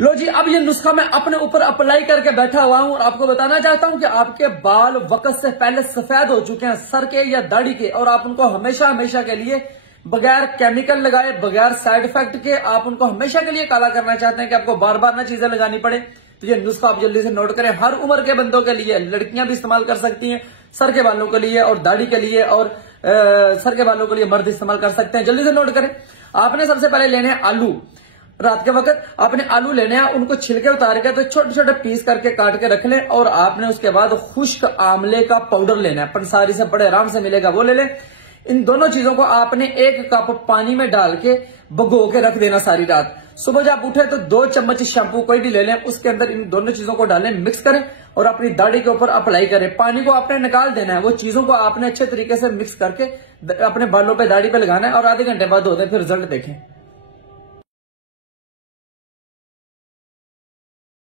लो जी, अब ये नुस्खा मैं अपने ऊपर अप्लाई करके बैठा हुआ हूं और आपको बताना चाहता हूं कि आपके बाल वक्त से पहले सफेद हो चुके हैं, सर के या दाढ़ी के, और आप उनको हमेशा हमेशा के लिए बगैर केमिकल लगाए, बगैर साइड इफेक्ट के आप उनको हमेशा के लिए काला करना चाहते हैं कि आपको बार बार ना चीजें लगानी पड़े, तो ये नुस्खा आप जल्दी से नोट करें। हर उम्र के बंदों के लिए, लड़कियां भी इस्तेमाल कर सकती हैं, सर के बालों के लिए और दाढ़ी के लिए, और सर के बालों के लिए मर्द इस्तेमाल कर सकते हैं। जल्दी से नोट करें। आपने सबसे पहले लेने हैं आलू। रात के वक्त आपने आलू लेने हैं, उनको छिलके उतार के तो छोटे छोटे पीस करके काट के रख लें, और आपने उसके बाद खुश्क आंवले का पाउडर लेना है, पंसारी से बड़े आराम से मिलेगा, वो ले लें। इन दोनों चीजों को आपने 1 कप पानी में डाल के भिगो के रख देना सारी रात। सुबह जब उठे तो 2 चम्मच शैम्पू कोई भी ले लें, उसके अंदर इन दोनों चीजों को डालें, मिक्स करें और अपनी दाढ़ी के ऊपर अप्लाई करें। पानी को आपने निकाल देना है, वो चीजों को आपने अच्छे तरीके से मिक्स करके अपने बालों पे, दाढ़ी पे लगाना है और आधे घंटे बाद धो दें, फिर रिजल्ट देखें।